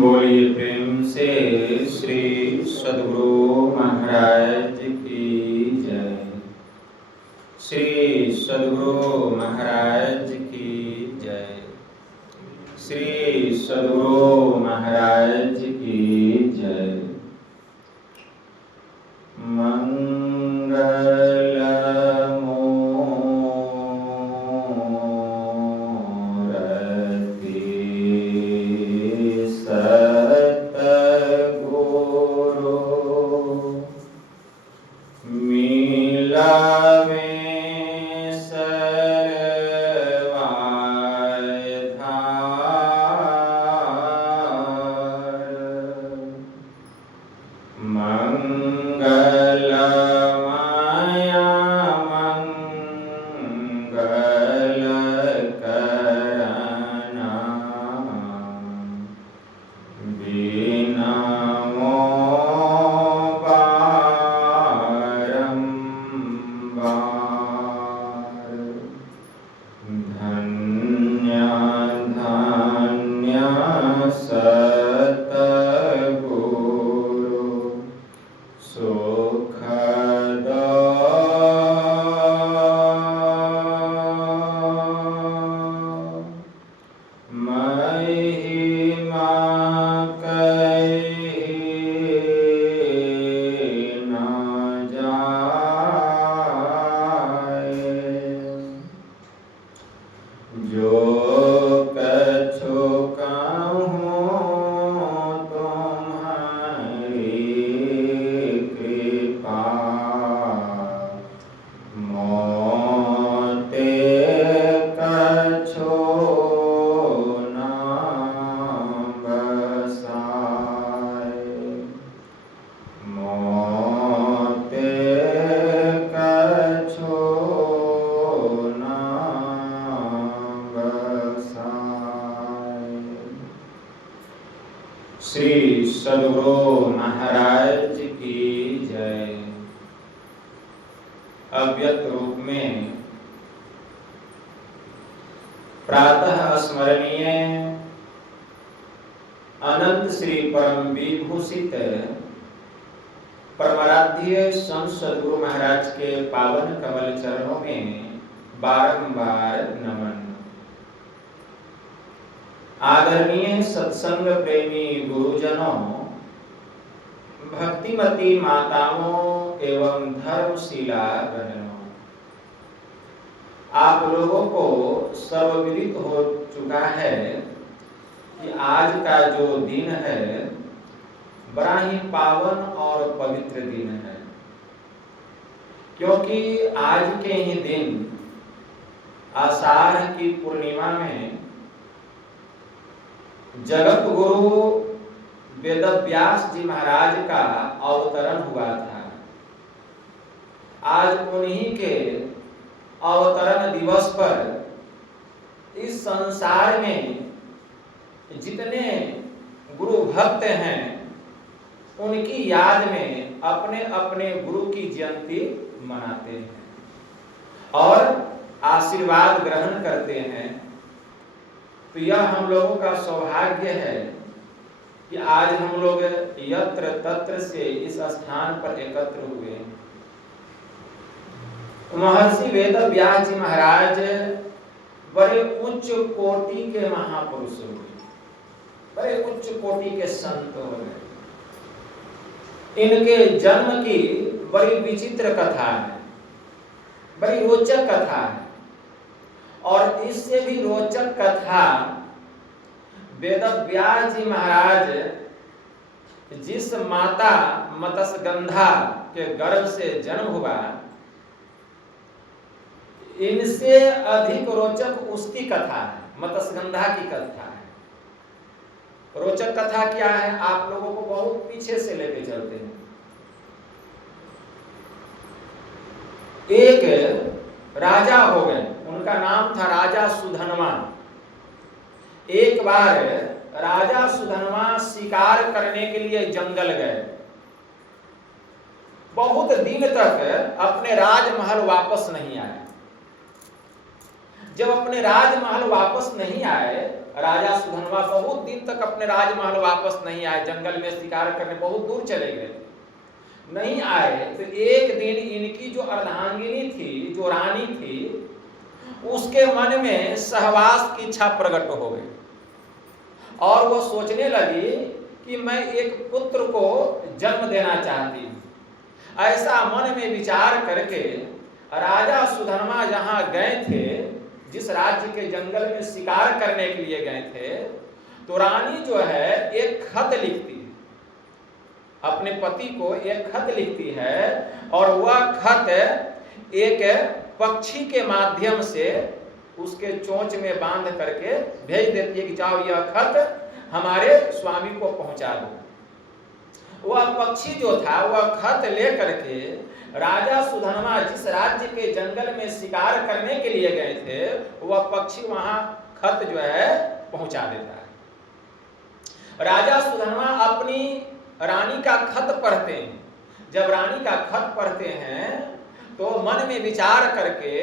बोलिए प्रेम से श्री सद्गुरु महाराज की जय। श्री सद्गुरु महाराज की जय। श्री सद्गुरु महाराज की जय। श्री सद्गुरु महाराज की जय। अव्यक्त रूप में प्रातः स्मरणीय अनंत श्री परम विभूषित परमाराध्य संत सद्गुरु महाराज के पावन कमल चरणों में बारंबार नमन। आदरणीय सत्संग प्रेमी गुरुजनों, भक्तिमती माताओं एवं धर्मशिला बहनों, आप लोगों को सर्वविदित हो चुका है कि आज का जो दिन है बड़ा ही पावन और पवित्र दिन है, क्योंकि आज के ही दिन आषाढ़ की पूर्णिमा में जगत गुरु वेदव्यास जी महाराज का अवतरण हुआ था। आज उन्हीं के अवतरण दिवस पर इस संसार में जितने गुरु भक्त हैं उनकी याद में अपने अपने गुरु की जयंती मनाते हैं और आशीर्वाद ग्रहण करते हैं। तो यह हम लोगों का सौभाग्य है कि आज हम लोग यत्र तत्र से इस स्थान पर एकत्र हुए। महर्षि वेदव्यास जी महाराज बड़े उच्च कोटि के महापुरुष हुए, बड़े उच्च कोटि के संत हुए। इनके जन्म की बड़ी विचित्र कथा है, बड़ी रोचक कथा है। और इससे भी रोचक कथा वेदव्यास जी महाराज जिस माता मत्स्यगंधा के गर्भ से जन्म हुआ, इनसे अधिक रोचक उसकी कथा है, मत्स्यगंधा की कथा है। रोचक कथा क्या है, आप लोगों को बहुत पीछे से लेके चलते हैं। एक राजा हो गए, उनका नाम था राजा सुधन्वा। एक बार राजा सुधन्वा शिकार करने के लिए जंगल गए। बहुत दिन तक अपने राजमहल वापस नहीं आए। जब अपने राजमहल वापस नहीं आए, राजा सुधन्वा बहुत दिन तक अपने राजमहल वापस नहीं आए, जंगल में शिकार करने बहुत दूर चले गए, नहीं आए। तो एक दिन इनकी जो अर्धांगिनी थी, जो रानी थी, उसके मन में सहवास की इच्छा प्रकट हो गई और वो सोचने लगी कि मैं एक पुत्र को जन्म देना चाहती हूँ। ऐसा मन में विचार करके राजा सुधन्वा जहाँ गए थे, जिस राज्य के जंगल में शिकार करने के लिए गए थे, तो रानी जो है एक खत लिखती है, अपने पति को एक खत लिखती है और वह खत एक पक्षी के माध्यम से उसके चोंच में बांध करके भेज देती है कि जाओ यह खत हमारे स्वामी को पहुंचा दो। वह पक्षी जो था वह खत लेकर के राजा सुधन्वा जिस राज्य के जंगल में शिकार करने के लिए गए थे, वह पक्षी वहां खत जो है पहुंचा देता है। राजा सुधन्वा अपनी रानी का खत पढ़ते हैं। जब रानी का खत पढ़ते हैं तो मन में विचार करके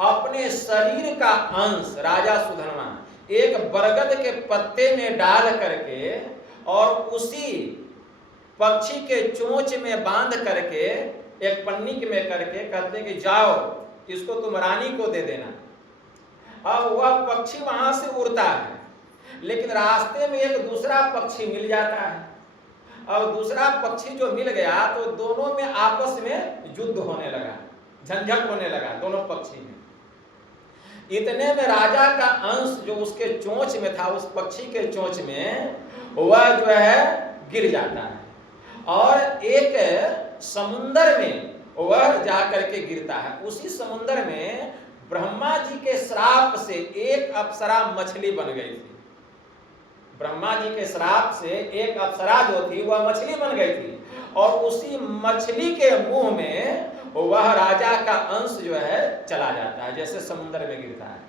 अपने शरीर का अंश राजा सुधन्वा एक बरगद के पत्ते में डाल करके और उसी पक्षी के चोंच में बांध करके एक पन्नी में करके कहते हैं कि जाओ इसको तुम रानी को दे देना। अब वह पक्षी वहां से उड़ता है, लेकिन रास्ते में एक दूसरा पक्षी मिल जाता है। अब दूसरा पक्षी जो मिल गया तो दोनों में आपस में युद्ध होने लगा, झंझट होने लगा दोनों पक्षी में। इतने में राजा का अंश जो उसके चोंच में था, उस पक्षी के चोंच में, वह जो है गिर जाता है और एक समुंदर में वह जाकर के गिरता है। उसी समुंदर में ब्रह्मा जी के श्राप से एक अप्सरा मछली बन गई थी। ब्रह्मा जी के श्राप से एक अप्सरा जो थी वह मछली बन गई थी और उसी मछली के मुंह में वह राजा का अंश जो है चला जाता है, जैसे समुद्र में गिरता है।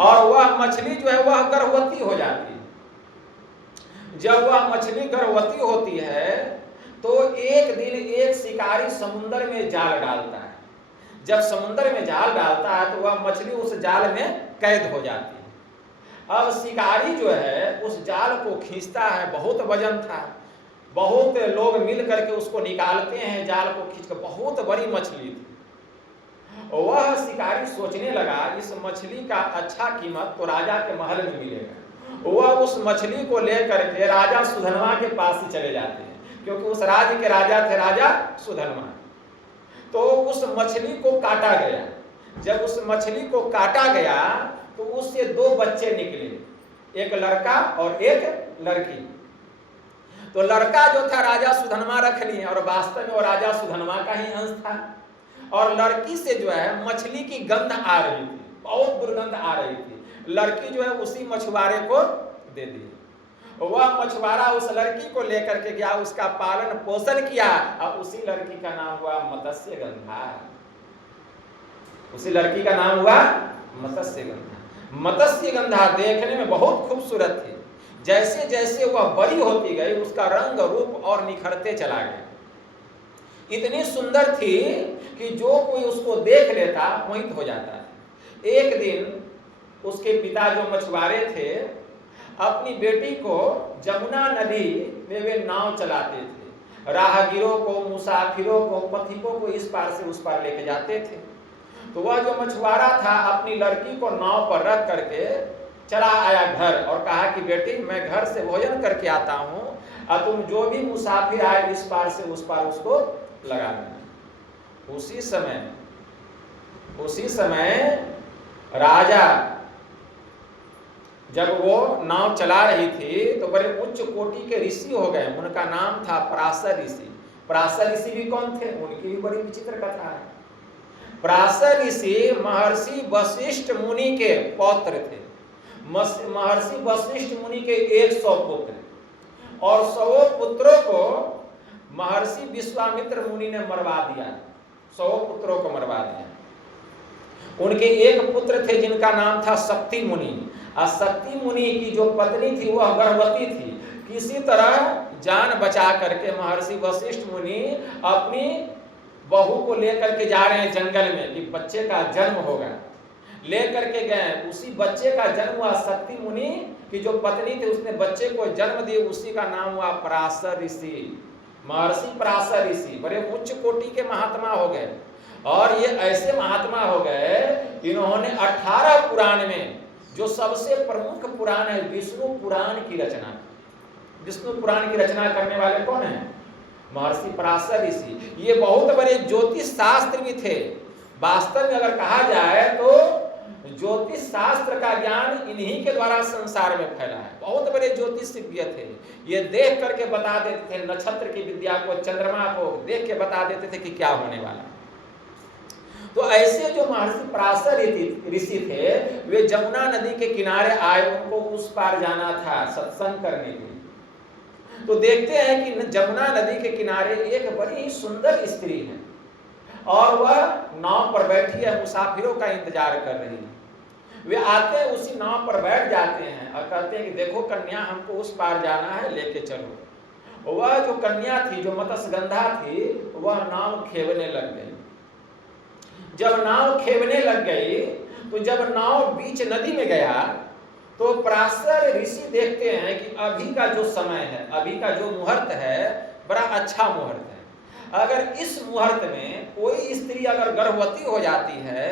और वह मछली जो है वह गर्भवती हो जाती है। जब वह मछली गर्भवती होती है तो एक दिन एक शिकारी समुद्र में जाल डालता है। जब समुद्र में जाल डालता है तो वह मछली उस जाल में कैद हो जाती है। अब शिकारी जो है उस जाल को खींचता है, बहुत वजन था, बहुत लोग मिल करके उसको निकालते हैं, जाल को खींच कर, बहुत बड़ी मछली थी। वह शिकारी सोचने लगा इस मछली का अच्छा कीमत तो राजा के महल में मिलेगा। वह उस मछली को लेकर के राजा सुधन्वा के पास ही चले जाते हैं, क्योंकि उस राज्य के राजा थे राजा सुधन्वा। तो उस मछली को काटा गया। जब उस मछली को काटा गया तो उससे दो बच्चे निकले, एक लड़का और एक लड़की। तो लड़का जो था राजा सुधन्वा रख लिए और वास्तव में वो राजा सुधन्वा का ही अंश था। और लड़की से जो है मछली की गंध आ रही थी, बहुत दुर्गंध आ रही थी। लड़की जो है उसी मछुआरे को दे दी। वह मछुआरा उस लड़की को लेकर के गया, उसका पालन पोषण किया और उसी लड़की का नाम हुआ मत्स्यगंधा। उसी लड़की का नाम हुआ मत्स्यगंधा। मत्स्यगंधा देखने में बहुत खूबसूरत थी। जैसे जैसे वह बड़ी होती गई उसका रंग रूप और निखरते चला गया। इतनी सुंदर थी कि जो कोई उसको देख लेता मोहित हो जाता है। एक दिन उसके पिता जो मछुआरे थे अपनी बेटी को जमुना नदी में वे नाव चलाते थे। राहगीरों को, मुसाफिरों को, पथिकों को इस पार से उस पार लेके जाते थे। तो वह जो मछुआरा था अपनी लड़की को नाव पर रख करके चला आया घर और कहा कि बेटी मैं घर से भोजन करके आता हूँ और तुम जो भी मुसाफिर आए इस पार से उस पार उसको लगा देना। उसी समय राजा जब वो नाव चला रही थी तो बड़े उच्च कोटि के ऋषि हो गए। उनका नाम था पराशर ऋषि। पराशर ऋषि भी कौन थे? उनकी भी बड़ी विचित्र कथा है। पराशर ऋषि महर्षि वशिष्ठ मुनि के पौत्र थे। महर्षि वशिष्ठ मुनि के 100 पुत्र और 100 पुत्रों को महर्षि विश्वामित्र मुनि ने मरवा दिया। 100 पुत्रों को मरवा दिया। उनके एक पुत्र थे जिनका नाम था शक्ति मुनि। और शक्ति मुनि की जो पत्नी थी वह गर्भवती थी। किसी तरह जान बचा करके महर्षि वशिष्ठ मुनि अपनी बहू को लेकर के जा रहे हैं जंगल में कि बच्चे का जन्म होगा। लेकर के गए, उसी बच्चे का जन्म हुआ। शक्ति मुनि की जो पत्नी थी उसने बच्चे को जन्म दिया, उसी का नाम हुआ पराशर ऋषि। महर्षि पराशर ऋषि बड़े उच्च कोटि के महात्मा हो गए। और ये ऐसे महात्मा हो गए, इन्होंने 18 पुराण में जो सबसे प्रमुख पुराण है विष्णु पुराण की रचना। विष्णु पुराण की रचना करने वाले कौन है? महर्षि पराशर ऋषि। ये बहुत बड़े ज्योतिष शास्त्र भी थे। वास्तव में अगर कहा जाए तो ज्योतिष शास्त्र का ज्ञान इन्हीं के द्वारा संसार में फैला है। बहुत बड़े ज्योतिषज्ञ थे। ये देख करके बता देते थे नक्षत्र की विद्या को, चंद्रमा को देख के बता देते थे कि क्या होने वाला। तो ऐसे जो महर्षि पराशर ऋषि थे वे जमुना नदी के किनारे आए। उनको उस पार जाना था सत्संग करने के लिए। तो देखते हैं कि जमुना नदी के किनारे एक बड़ी ही सुंदर स्त्री है और वह नाव पर बैठी है, मुसाफिरों का इंतजार कर रही है। वे आते हैं, उसी नाव पर बैठ जाते हैं और कहते हैं कि देखो कन्या, हमको उस पार जाना है, लेके चलो। वह जो कन्या थी, जो मत्स्यगंधा थी, वह नाव खेवने लग गई। जब नाव खेवने लग गई तो जब नाव बीच नदी में गया तो पराशर ऋषि देखते हैं कि अभी का जो समय है, अभी का जो मुहूर्त है, बड़ा अच्छा मुहूर्त है। अगर इस मुहूर्त में कोई स्त्री अगर गर्भवती हो जाती है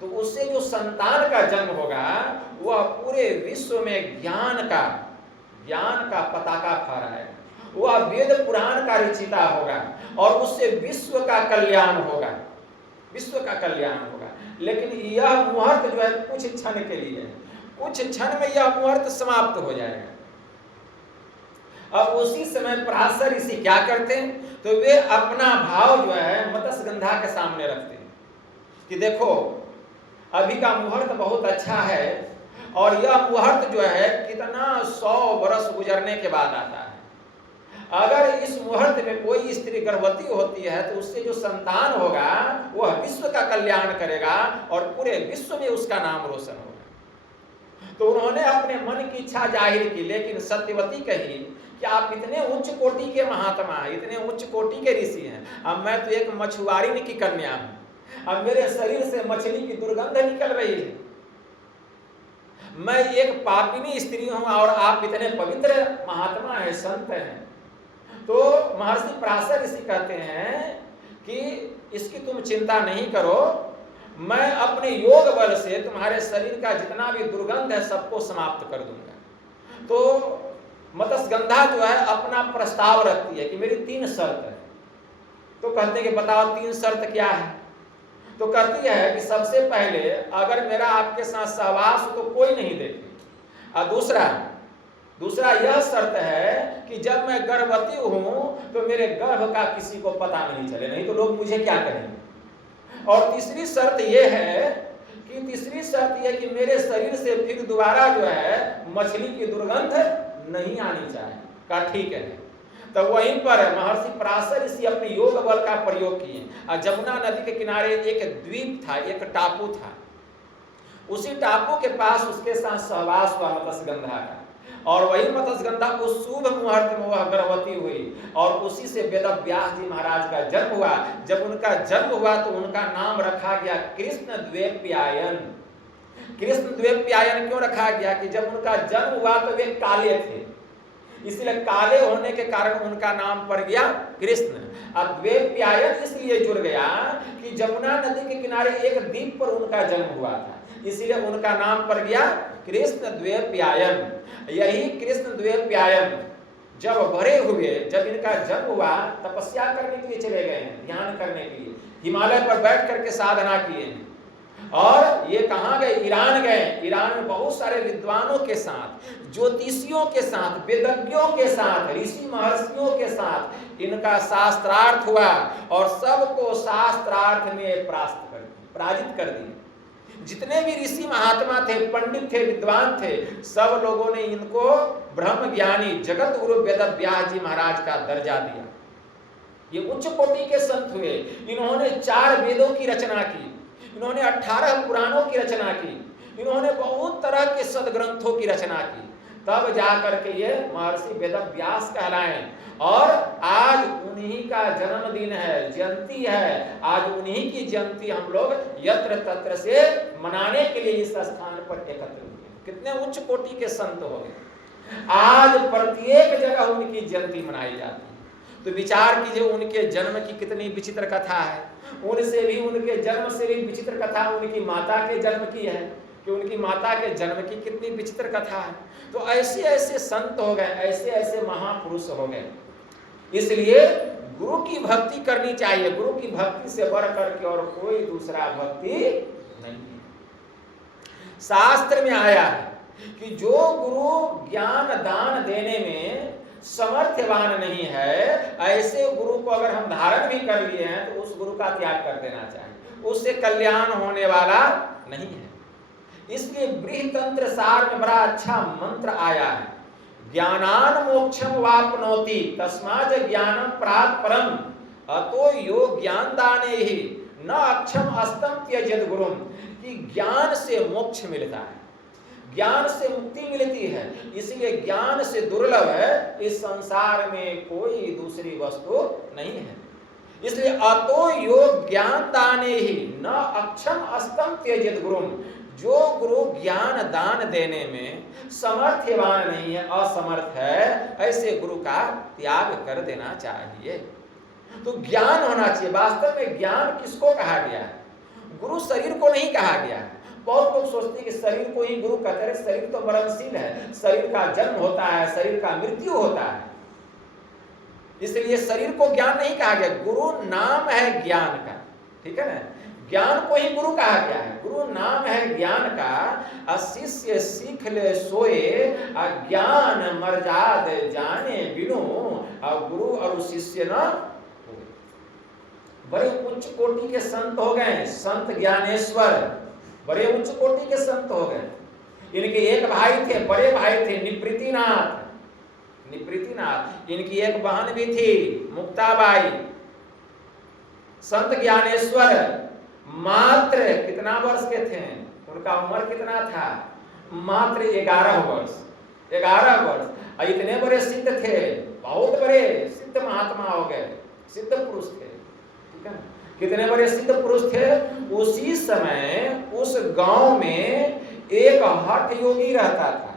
तो उससे जो संतान का जन्म होगा वह पूरे विश्व में ज्ञान का पताका फहराएगा। वह वेद पुराण का रचिता होगा और उससे विश्व का कल्याण होगा। विश्व का कल्याण होगा। लेकिन यह मुहूर्त जो है कुछ क्षण के लिए है, कुछ क्षण में यह मुहूर्त समाप्त हो जाएगा। अब उसी समय पराशर ऋषि क्या करते हैं, तो वे अपना भाव जो है मत्स्यगंधा के सामने रखते हैं कि देखो अभी का मुहूर्त बहुत अच्छा है और यह मुहूर्त जो है कितना 100 वर्ष गुजरने के बाद आता है। अगर इस मुहूर्त में कोई स्त्री गर्भवती होती है तो उससे जो संतान होगा वह विश्व का कल्याण करेगा और पूरे विश्व में उसका नाम रोशन होगा। तो उन्होंने अपने मन की इच्छा जाहिर की, लेकिन सत्यवती कही कि आप इतने उच्च कोटि के महात्मा हैं, इतने उच्च कोटि के ऋषि हैं, अब मैं तो एक मछुआरी की कन्या हूं। अब मेरे शरीर से मछली की दुर्गंध निकल रही है। मैं एक पापिनी स्त्री हूं और आप इतने पवित्र महात्मा हैं, संत हैं। तो महर्षि पराशर ऋषि कहते हैं कि इसकी तुम चिंता नहीं करो, मैं अपने योग बल से तुम्हारे शरीर का जितना भी दुर्गंध है सबको समाप्त कर दूंगा। तो मत्स्यगंधा जो है अपना प्रस्ताव रखती है कि मेरी 3 शर्त है। तो कहते हैं कि बताओ 3 शर्त क्या है। तो कहती है कि सबसे पहले अगर मेरा आपके साथ सहवास हो तो कोई नहीं देखे। और दूसरा यह शर्त है कि जब मैं गर्भवती हूं तो मेरे गर्भ का किसी को पता नहीं चले, नहीं तो लोग मुझे क्या करेंगे। और तीसरी शर्त यह है कि मेरे शरीर से फिर दोबारा जो है मछली की दुर्गंध नहीं आनी चाहिए। कहा ठीक है। तो वहीं पर महर्षि पराशर ऋषि अपने योग बल का प्रयोग किए और जमुना नदी के किनारे एक द्वीप था, एक टापू था। उसी टापू के पास उसके साथ सहवास हुआ मत्स्यगंधा का और वही मत्स्यगंधा उस शुभ मुहूर्त में वह गर्भवती हुई और उसी से वेदव्यास जी महाराज का जन्म हुआ। जब उनका जन्म हुआ तो उनका नाम रखा गया कृष्णद्वैपायन। कृष्णद्वैपायन क्यों रखा गया कि जब उनका जन्म हुआ तो वे काले थे, इसलिए काले होने के कारण उनका नाम पड़ गया कृष्ण। और द्वैपायन इसलिए जुड़ गया कि जमुना नदी के किनारे एक द्वीप पर उनका जन्म हुआ था, इसलिए उनका नाम पड़ गया कृष्णद्वैपायन। यही कृष्णद्वैपायन जब बड़े हुए, जब इनका जन्म हुआ, तपस्या करने के लिए चले गए हैं, ध्यान करने के लिए हिमालय पर बैठ करके साधना किए हैं। और ये कहाँ गए? ईरान गए। ईरान में बहुत सारे विद्वानों के साथ, ज्योतिषियों के साथ, वेदज्ञों के साथ, ऋषि महर्षियों के साथ इनका शास्त्रार्थ हुआ और सबको शास्त्रार्थ में पराजित कर दिया। जितने भी ऋषि महात्मा थे, पंडित थे, विद्वान थे, सब लोगों ने इनको ब्रह्म ज्ञानी जगत गुरु वेदव्यास जी महाराज का दर्जा दिया। ये उच्च कोटि के संत हुए। इन्होंने 4 वेदों की रचना की। इन्होंने 18 पुराणों की रचना की, इन्होंने बहुत तरह के सदग्रंथों की रचना की, तब जाकर के ये महर्षि वेदव्यास कहलाए। और आज उन्हीं का जन्मदिन है, जयंती है। आज उन्हीं की जयंती हम लोग यत्र तत्र से मनाने के लिए इस स्थान पर एकत्र हुए। कितने उच्च कोटि के संत हो गए, आज प्रत्येक जगह उनकी जयंती मनाई जाती है। तो विचार कीजिए उनके जन्म की कितनी विचित्र कथा है। उनसे भी, उनके जन्म से भी विचित्र कथा उनकी माता के जन्म की है, कि उनकी माता के जन्म की कितनी विचित्र कथा है। तो ऐसे ऐसे संत हो गए, ऐसे ऐसे महापुरुष हो गए। इसलिए गुरु की भक्ति करनी चाहिए। गुरु की भक्ति से बढ़ करके और कोई दूसरा भक्ति नहीं है। शास्त्र में आया है कि जो गुरु ज्ञान दान देने में समर्थवान नहीं है, ऐसे गुरु को अगर हम धारण भी कर लिए हैं तो उस गुरु का त्याग कर देना चाहिए, उससे कल्याण होने वाला नहीं है। इसलिए बृहतंत्र सार में बड़ा अच्छा मंत्र आया है, ज्ञानान मोक्षम वापनोति तस्मात् ज्ञानम प्राप्त परम अतो यो ज्ञान दाने ही न अक्षम अस्तम त्यजेत गुरुम। कि ज्ञान से मोक्ष मिलता है, ज्ञान से मुक्ति मिलती है, इसलिए ज्ञान से दुर्लभ है इस संसार में कोई दूसरी वस्तु नहीं है। इसलिए अतो यो ज्ञान दाने ही न अक्षम अस्तम त्यजेत गुरुम। जो गुरु ज्ञान दान देने में समर्थवान नहीं है, असमर्थ है, ऐसे गुरु का त्याग कर देना चाहिए। तो ज्ञान होना चाहिए। वास्तव में ज्ञान किसको कहा गया है? गुरु शरीर को नहीं कहा गया है। बहुत लोग सोचते हैं कि शरीर को ही गुरु कहते हैं। शरीर तो मरणशील है, शरीर का जन्म होता है, शरीर का मृत्यु होता है, इसलिए शरीर को ज्ञान नहीं कहा गया। गुरु नाम है ज्ञान का, ठीक है ना। ज्ञान को ही गुरु कहा गया है। गुरु नाम है ज्ञान का। शिष्य सीख ले सोए ज्ञान मर्याद जाने बिनु, गुरु और शिष्य न हो। बड़े उच्च कोटि के संत हो गए, संत ज्ञानेश्वर बड़े उच्च कोटि के संत हो गए। इनके एक भाई थे, बड़े भाई थे निवृत्तिनाथ। इनकी एक बहन भी थी मुक्ताबाई। संत ज्ञानेश्वर मात्र कितना वर्ष के थे? उनका उम्र कितना था? मात्र 11 वर्ष। 11 वर्ष। इतने बड़े सिद्ध थे, बहुत बड़े सिद्ध महात्मा हो गए, सिद्ध पुरुष थे, ठीक है। कितने बड़े सिद्ध पुरुष थे? उसी समय उस गांव में एक हठ योगी रहता था।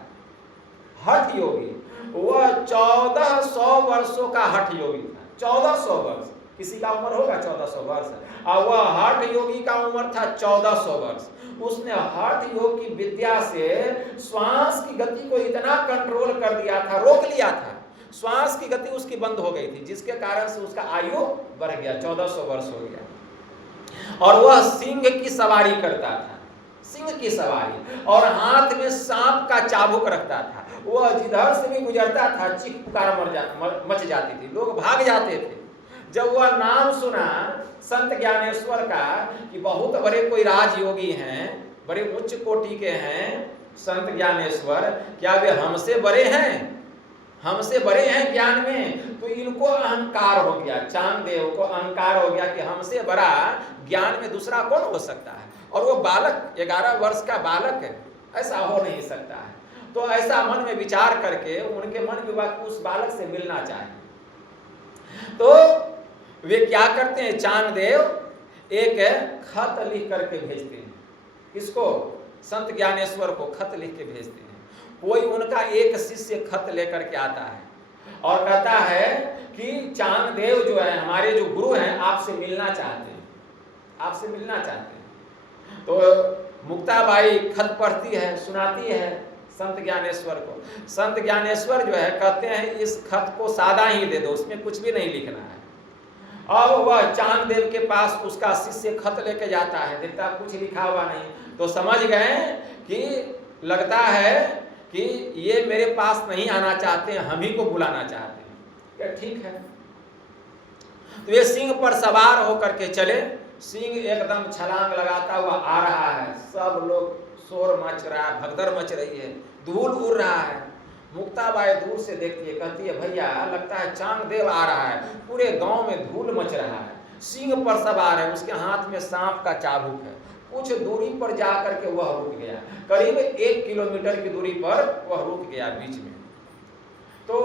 हठ योगी, वह 1400 वर्षों का हठ योगी था। 1400 वर्ष। किसी का उम्र होगा 1400 वर्ष, और वह हठ योगी का उम्र था 1400 वर्ष। उसने हठ योग की विद्या से श्वास की गति को इतना कंट्रोल कर दिया था, रोक लिया था। श्वास की गति उसकी बंद हो गई थी, जिसके कारण से उसका आयु बढ़ गया, 1400 वर्ष हो गया। और वह सिंह की सवारी करता था, सिंह की सवारी, और हाथ में सांप का चाबुक रखता था। वह जिधर से भी गुजरता था चीख पुकार मच जाती थी, लोग भाग जाते थे। जब वह नाम सुना संत ज्ञानेश्वर का कि बहुत बड़े कोई राजयोगी हैं, बड़े उच्च कोटि के हैं संत ज्ञानेश्वर, क्या वे हमसे बड़े हैं? हमसे बड़े हैं ज्ञान में? तो इनको अहंकार हो गया, चांददेव को अहंकार हो गया कि हमसे बड़ा ज्ञान में दूसरा कौन हो सकता है। और वो बालक 11 वर्ष का बालक है, ऐसा हो नहीं सकता है। तो ऐसा मन में विचार करके उनके मन में हुआ कि उस बालक से मिलना चाहिए। तो वे क्या करते हैं? चांददेव एक खत लिख करके भेजते हैं। किसको? संत ज्ञानेश्वर को खत लिख के भेजते हैं। कोई उनका एक शिष्य खत लेकर के आता है और कहता है कि चांददेव जो है, हमारे जो गुरु हैं, आपसे मिलना चाहते हैं, आपसे मिलना चाहते हैं। तो मुक्ताबाई खत पढ़ती है, सुनाती है संत ज्ञानेश्वर को। संत ज्ञानेश्वर जो है कहते हैं इस खत को सादा ही दे दो, उसमें कुछ भी नहीं लिखना है। अब वह चांददेव के पास उसका शिष्य खत लेके जाता है, देखता कुछ लिखा हुआ नहीं, तो समझ गए कि लगता है कि ये मेरे पास नहीं आना चाहते हैं, हम ही को बुलाना चाहते हैं। क्या ठीक है। तो ये सिंह पर सवार होकर के चले। सिंह एकदम छलांग लगाता हुआ आ रहा है, सब लोग शोर मच रहा है, भगदड़ मच रही है, धूल उड़ रहा है। मुक्ताबाई दूर से देखती है, कहती है भैया लगता है चांददेव आ रहा है, पूरे गांव में धूल मच रहा है, सिंह पर सवार है, उसके हाथ में सांप का चाबुक है, कुछ दूरी पर जा करके वह रुक गया, करीब 1 किलोमीटर की दूरी पर वह रुक गया बीच में। तो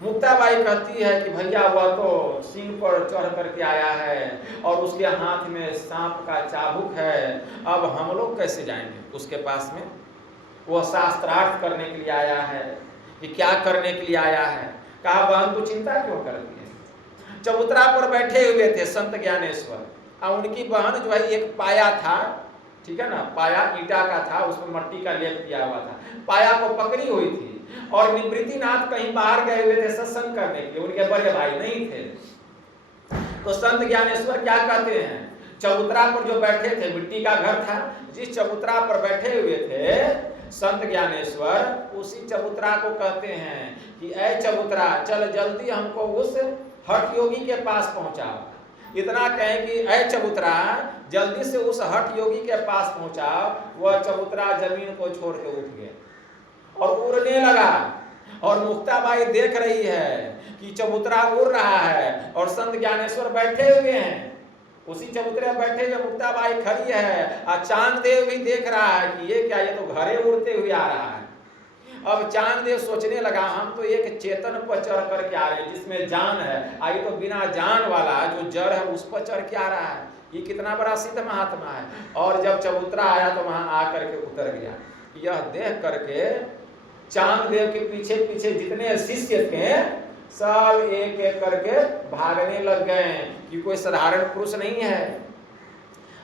मुक्ताबाई कहती है कि भैया वह तो सिंह पर चढ़ करके आया है और उसके हाथ में सांप का चाबुक है, अब हम लोग कैसे जाएंगे उसके पास में? वह शास्त्रार्थ करने के लिए आया है कि क्या करने के लिए आया है? कहा बहन तू चिंता क्यों करती है? चबूतरा पर बैठे हुए थे संत ज्ञानेश्वर और उनकी बहन जो है एक पाया था, ठीक है ना, पाया ईटा का था, उसमें मट्टी का लेप किया हुआ था, पाया को पकड़ी हुई थी और निवृत्तिनाथ कहीं बाहर गए हुए थे सत्संग करने के लिए, उनके बड़े भाई नहीं थे। तो संत ज्ञानेश्वर क्या कहते हैं, चबूतरा पर जो बैठे थे, मिट्टी का घर था, जिस चबूतरा पर बैठे हुए थे संत ज्ञानेश्वर, उसी चबूतरा को कहते हैं कि ऐ चबूतरा चल जल्दी हमको उस हठ योगी के पास पहुंचाओ। इतना कहें कि ऐ चबूतरा जल्दी से उस हठ योगी के पास पहुंचाओ। वह चबूतरा जमीन को छोड़ के उठ गया और उड़ने लगा और मुक्ताबाई देख रही है कि चबूतरा उड़ रहा है और संत ज्ञानेश्वर बैठे हुए हैं। उसी चबूतरे में बैठे हुए मुक्ताबाई खड़ी है और चांददेव भी देख रहा है कि ये क्या, ये तो घरे उड़ते हुए आ रहा है। अब चांददेव सोचने लगा हम तो एक चेतन पर चढ़ करके आ रहे हैं जिसमें जान है, आई तो बिना जान वाला जो जड़ है उस पर चढ़ के आ रहा है, ये कितना बड़ा सिद्ध महात्मा है। और जब चबूतरा आया तो वहां आकर के उतर गया। यह देख करके चांददेव के पीछे पीछे जितने शिष्य थे सब एक एक करके भागने लग गए कि कोई साधारण पुरुष नहीं है।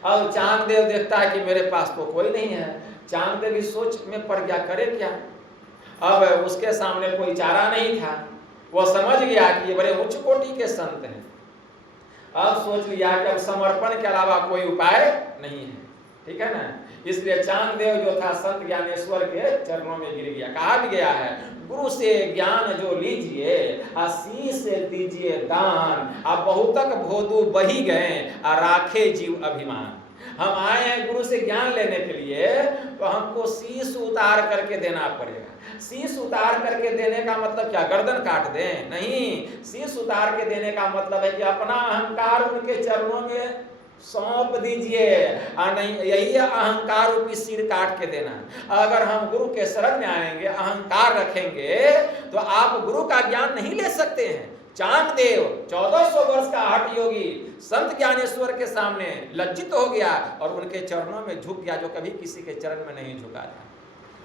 अब चांददेव देखता है कि मेरे पास तो कोई नहीं है। चांददेव भी सोच में पड़ गया, करे क्या। अब उसके सामने कोई चारा नहीं था, वह समझ गया कि ये बड़े उच्च कोटि के संत हैं। अब सोच लिया कि अब समर्पण के अलावा कोई उपाय नहीं है, ठीक है ना। इसलिए चांददेव जो था संत ज्ञानेश्वर के चरणों में गिर गया। कहा भी गया है, गुरु से ज्ञान जो लीजिए आशीष दीजिए दान, आप बहुतक भोदू बही गए आ राखे जीव अभिमान। हम आए हैं गुरु से ज्ञान लेने के लिए तो हमको शीश उतार करके देना पड़ेगा। शीश उतार करके देने का मतलब क्या, गर्दन काट दें? नहीं, शीश उतार के देने का मतलब है कि अपना अहंकार उनके चरणों में सौंप दीजिए। नहीं, यही है अहंकार रूपी सिर काट के देना। अगर हम गुरु के शरण में आएंगे, अहंकार रखेंगे तो आप गुरु का ज्ञान नहीं ले सकते हैं। चांददेव 1400 वर्ष का हठ योगी संत ज्ञानेश्वर के सामने लज्जित हो गया और उनके चरणों में झुक गया, जो कभी किसी के चरण में नहीं झुका था,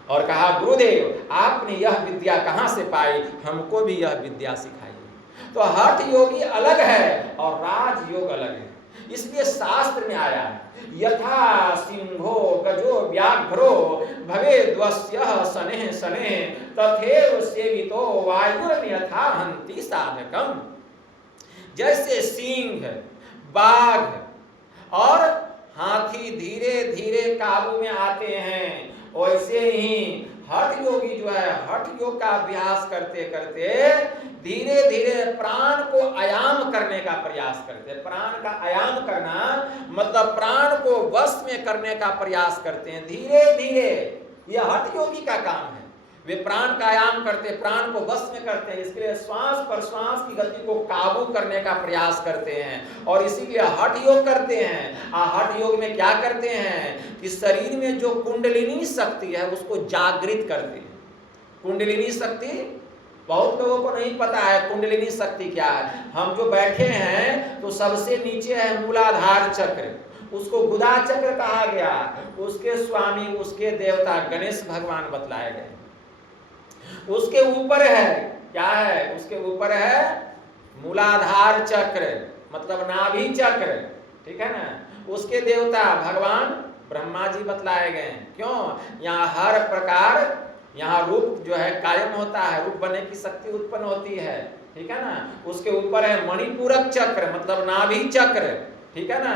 और कहा गुरुदेव आपने यह विद्या कहाँ से पाई, हमको भी यह विद्या सिखाइए। तो हठ योगी अलग है और राजयोग अलग है। इसलिए शास्त्र में आया यथा सिंहो गजो व्याघ्रो भवेद्वस्यः शनैः शनैः तथैव सेवितो वायुर्यथा हन्ति साधकम्। जैसे सिंह, बाघ और हाथी धीरे धीरे काबू में आते हैं, वैसे ही हठ योगी जो है हठ योग का अभ्यास करते करते धीरे धीरे प्राण को आयाम करने का प्रयास करते हैं। प्राण का आयाम करना मतलब प्राण को वश में करने का प्रयास करते हैं धीरे धीरे। यह हठ योगी का काम है। वे प्राण का आयाम करते, प्राण को वश में करते हैं। इसके लिए श्वास प्रश्वास की गति को काबू करने का प्रयास करते हैं और इसीलिए हठ योग करते हैं। हठ योग में क्या करते हैं कि शरीर में जो कुंडलिनी शक्ति है उसको जागृत करते हैं। कुंडलिनी शक्ति बहुत लोगों को नहीं पता है, कुंडलिनी शक्ति क्या है। हम जो बैठे हैं तो सबसे नीचे है मूलाधार चक्र, उसको गुदा चक्र कहा गया। उसके स्वामी, उसके देवता गणेश भगवान बतलाए गए। उसके ऊपर है क्या है, उसके ऊपर है मूलाधार चक्र मतलब नाभि चक्र, ठीक है ना। उसके देवता भगवान ब्रह्मा जी बतलाए गए। क्यों, यहाँ हर प्रकार यहाँ रूप जो है कायम होता है, रूप बनने की शक्ति उत्पन्न होती है, ठीक है ना। उसके ऊपर है मणिपूरक चक्र मतलब नाभि चक्र, ठीक है ना।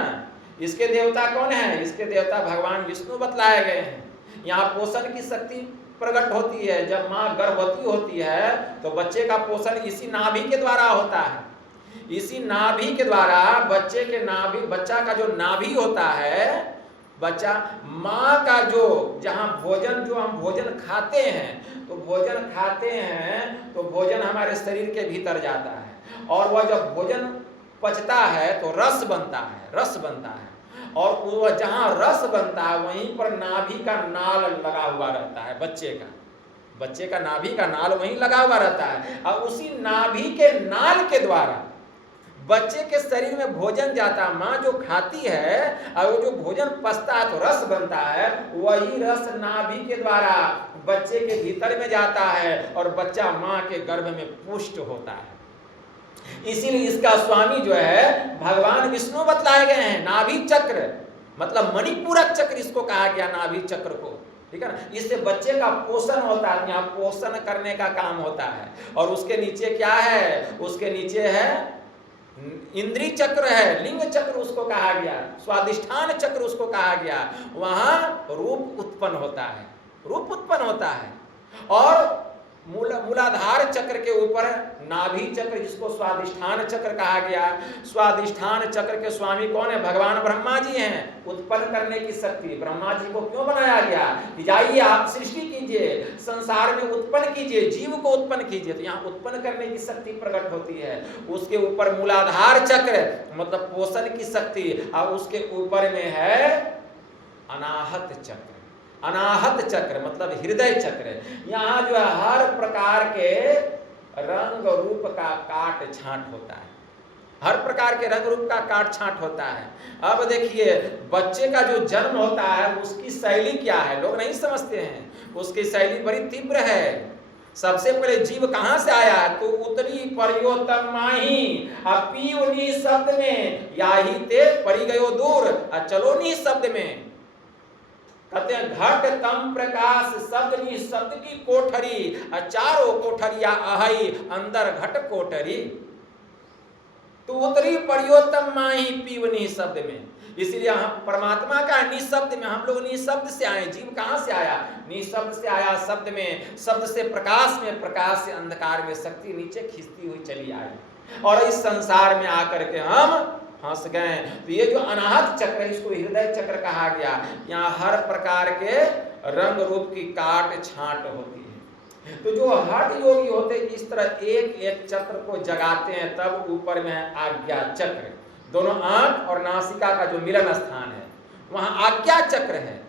इसके देवता कौन है, इसके देवता भगवान विष्णु बतलाए गए हैं। यहाँ पोषण की शक्ति प्रकट होती है। जब माँ गर्भवती होती है तो बच्चे का पोषण इसी नाभि के द्वारा होता है। इसी नाभि के द्वारा बच्चे के नाभि, बच्चा का जो नाभि होता है, बच्चा माँ का जो जहाँ भोजन, जो हम भोजन खाते हैं तो भोजन खाते हैं तो भोजन हमारे शरीर के भीतर जाता है और वह जब भोजन पचता है तो रस बनता है, रस बनता है। और वो जहां रस बनता है वहीं पर नाभि का नाल लगा हुआ रहता है बच्चे का नाभि का नाल वहीं लगा हुआ रहता है, और उसी नाभि के नाल के द्वारा बच्चे के शरीर में भोजन जाता है। माँ जो खाती है और वो जो भोजन पचता है तो रस बनता है, वही रस नाभि के द्वारा बच्चे के भीतर में जाता है और बच्चा माँ के गर्भ में पुष्ट होता है। इसीलिए इसका स्वामी जो है भगवान विष्णु बतलाए गए हैं। नाभि चक्र मतलब मणिपूरक चक्र इसको कहा गया, नाभि चक्र को, ठीक है ना। इससे बच्चे का पोषण होता है, यहाँ पोषण करने का काम होता है। और उसके नीचे क्या है, उसके नीचे है इंद्रिय चक्र है, लिंग चक्र उसको कहा गया, स्वादिष्ठान चक्र उसको कहा गया। वहां रूप उत्पन्न होता है। और मूलाधार चक्र के ऊपर नाभि चक्र जिसको स्वादिष्ठान चक्र कहा गया। स्वादिष्ठान चक्र के स्वामी कौन है? भगवान ब्रह्मा जी हैं। उत्पन्न करने की शक्ति ब्रह्मा जी को क्यों बनाया गया कि जाइए आप सृष्टि कीजिए, संसार में उत्पन्न कीजिए, जीव को उत्पन्न कीजिए, तो यहाँ उत्पन्न करने की शक्ति प्रकट होती है। उसके ऊपर मूलाधार चक्र मतलब पोषण की शक्ति, और उसके ऊपर में है अनाहत चक्र। अनाहत चक्र मतलब हृदय चक्र। यहाँ जो है हर प्रकार के रंग रूप का काट छांट होता है, हर प्रकार के रंग रूप का काट छांट होता है। अब देखिए बच्चे का जो जन्म होता है उसकी शैली क्या है, लोग नहीं समझते हैं। उसकी शैली बड़ी तीव्र है। सबसे पहले जीव कहां से आया है? तो उतरी परियोतम माही अपीवनी शब्द में, याही ते परी गयो दूर चलो नी शब्द में। कहते हैं घट तम प्रकाश शब्द नी शब्द की कोठरी, चारों कोठरिया अहई अंदर घट कोठरी। तो उतरी परियोतम माही पीवनी शब्द में, इसलिए हम परमात्मा का निशब्द में, हम लोग निशब्द से आए। जीव कहां से आया? निशब्द से आया शब्द में, शब्द से प्रकाश में, प्रकाश से अंधकार में, शक्ति नीचे खींचती हुई चली आई और इस संसार में आकर के हम फंस गए। तो ये जो अनाहत चक्र है इसको हृदय चक्र कहा गया। यहाँ हर प्रकार के रंग रूप की काट छांट होती है। तो जो हठ योगी होते इस तरह एक एक चक्र को जगाते हैं। तब ऊपर में है आज्ञा चक्र, दोनों आंख और नासिका का जो मिलन स्थान है वहां आज्ञा चक्र है।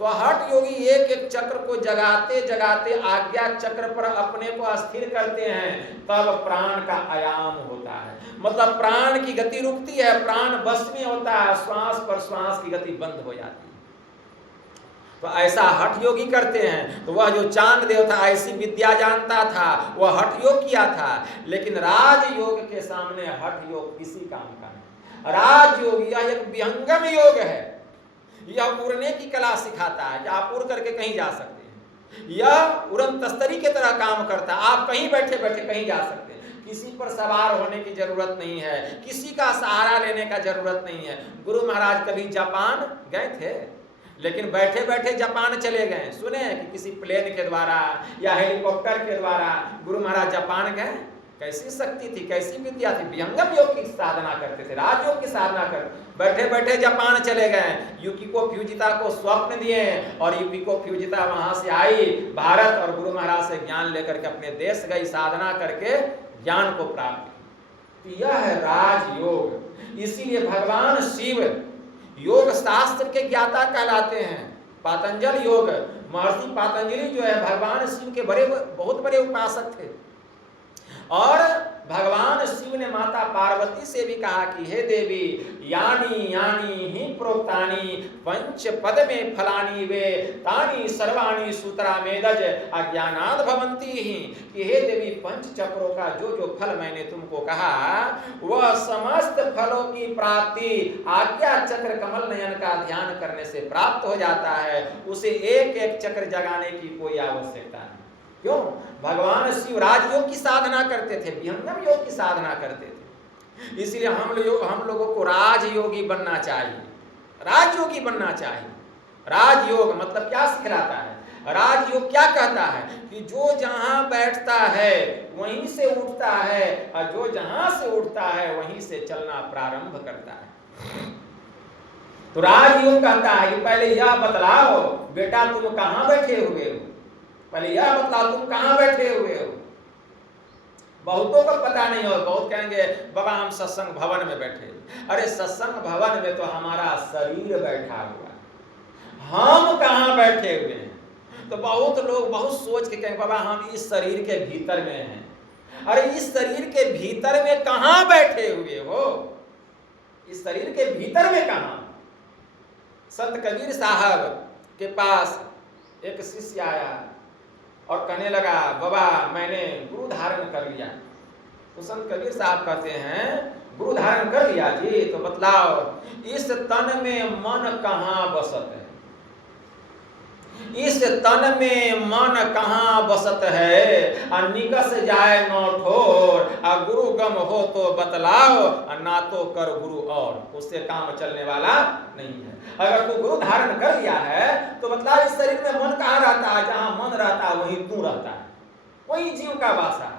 तो हठ योगी एक एक चक्र को जगाते जगाते आज्ञा चक्र पर अपने को स्थिर करते हैं, तब प्राण का आयाम होता है। मतलब प्राण की गति रुकती है, प्राण बस में होता है, श्वास पर श्वास की गति बंद हो जाती है। तो ऐसा हठ योगी करते हैं। तो वह जो चांद देव था ऐसी विद्या जानता था, वह हठ योग किया था। लेकिन राजयोग के सामने हठ योग किसी काम का नहीं। राजयोग यह एक विहंगम योग है। यह उड़ने की कला सिखाता है कि आप उड़ करके कहीं जा सकते हैं। यह उड़न तस्तरी के तरह काम करता है। आप कहीं बैठे बैठे कहीं जा सकते हैं। किसी पर सवार होने की जरूरत नहीं है, किसी का सहारा लेने का जरूरत नहीं है। गुरु महाराज कभी जापान गए थे, लेकिन बैठे बैठे जापान चले गए। सुने कि किसी प्लेन के द्वारा या हेलीकॉप्टर के द्वारा गुरु महाराज जापान गए? कैसी शक्ति थी, कैसी विद्या थी। विहंगम योग की साधना करते थे, राजयोग की साधना कर बैठे बैठे जापान चले गए। युकिको फ्यूजिता को स्वप्न दिए और युकिको फ्यूजिता वहां से आई भारत और गुरु महाराज से ज्ञान लेकर के अपने देश गई, साधना करके ज्ञान को प्राप्त की। तो यह है राजयोग। इसीलिए भगवान शिव योग शास्त्र के ज्ञाता कहलाते हैं। पातंजल योग, महर्षि पातंजलि जो है भगवान शिव के बहुत बड़े उपासक थे। और भगवान शिव ने माता पार्वती से भी कहा कि हे देवी यानी यानी ही प्रोक्तानी पंच पद में फलानी वे तानी सर्वाणी सूत्रा मेदज अज्ञानाद भवंती ही, कि हे देवी पंच चक्रों का जो जो फल मैंने तुमको कहा वह समस्त फलों की प्राप्ति आज्ञा चक्र कमल नयन का ध्यान करने से प्राप्त हो जाता है। उसे एक एक चक्र जगाने की कोई आवश्यकता नहीं। क्यों? भगवान शिव राजयोग की साधना करते थे, विहंगम योग की साधना करते थे। इसलिए हम लोगों को राजयोगी बनना चाहिए, राजयोगी बनना चाहिए। राजयोग मतलब क्या सिखलाता है? राजयोग क्या कहता है कि जो जहां बैठता है वहीं से उठता है और जो जहां से उठता है वहीं से चलना प्रारंभ करता है। तो राजयोग कहता है कि पहले यह बतलाओ बेटा तुम कहां बैठे हुए हो, पहले यह बतलाओ तुम कहां बैठे हुए हो। बहुतों को पता नहीं हो, बहुत कहेंगे बाबा हम सत्संग भवन में बैठे। अरे सत्संग भवन में तो हमारा शरीर बैठा हुआ, हम कहाँ बैठे हुए हैं। तो बहुत लोग बहुत सोच के कहेंगे बाबा हम इस शरीर के भीतर में हैं। अरे इस शरीर के भीतर में कहाँ बैठे हुए हो, इस शरीर के भीतर में कहाँ। संत कबीर साहब के पास एक शिष्य आया और कहने लगा बाबा मैंने गुरु धारण कर लिया। तो संत कबीर साहब कहते हैं गुरु धारण कर लिया जी, तो बतलाओ इस तन में मन कहाँ बसत है, इस तन में मन कहाँ बसत है। और निकस जाए नौ ठोर, और गुरु गम हो तो बतलाओ, और ना तो कर गुरु और, उससे काम चलने वाला नहीं है। अगर तू गुरु धारण कर लिया है तो बतला इस शरीर में मन कहाँ रहता है, जहाँ मन रहता है वहीं तू रहता है, वही जीव का वासा है।